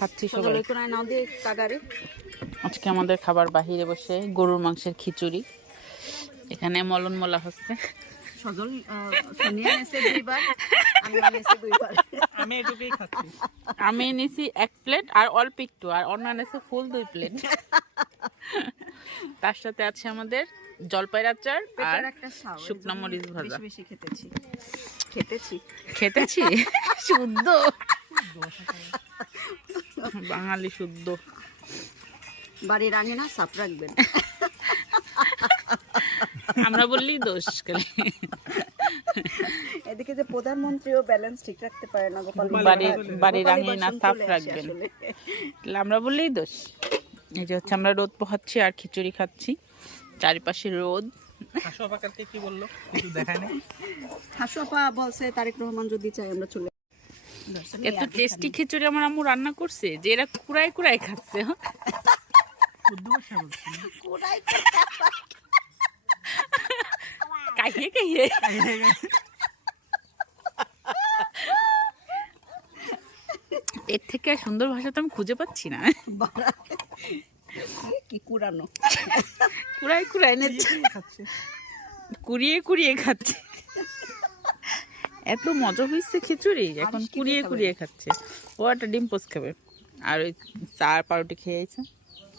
খাচ্ছি সবাই। নাও দিয়ে কাগারে। আজকে আমাদের খাবার বাহিরে বসে গরুর মাংসের খিচুড়ি, এখানে মলন মলা হচ্ছে। সজল সোনিয়া এসে দুইবার, আমি এসে দুইবার। আমি এটুকুই খাচ্ছি। আমি নিছি 1 প্লেট আর অল্প একটু, আর অন্য এনেছে ফুল 2 প্লেট। তার সাথে আছে আমাদের জলপাইয়ের আচার আর শুকনো মরিচ ভাজা। বেশি খেতেছি খেতেছি শুদ্ধ বাঙালি শুদ্ধ। বাড়ির আঙিনা সাফ রাখবেন। আমরা বললেই দোষ খালি। এদিকে যে প্রধানমন্ত্রীও ব্যালেন্স ঠিক রাখতে পারে না, বাড়ির আঙিনা সাফ রাখবেন, আমরা বললেই দোষ। এই যে হচ্ছে আমরা রোদ পোহাচ্ছি আর খিচুড়ি খাচ্ছি, চারিপাশে রোদ। হাসপাতালকে কি বললো কিছু দেখায় না। হাসপা বলছে তারেক রহমান যদি চাই আমরা চলে। এত টেস্টি খিচুড়ি আমার আম্মু রান্না করছে যে এরা কুড়াই কুড়াই খাচ্ছে। কাহিয়ে কাহিয়ে এর থেকে আর সুন্দর ভাষা তো আমি খুঁজে পাচ্ছি না। কি কুড়ানো, কুড়াই কুড়াই খাচ্ছে, কুড়িয়ে কুড়িয়ে খাচ্ছে। এত মজা হয়েছে খিচুড়ি, এখন কুড়িয়ে কুড়িয়ে খাচ্ছে। ও একটা ডিম পোস্ট খাবে আর ওই চা পাউরুটি খেয়েছে।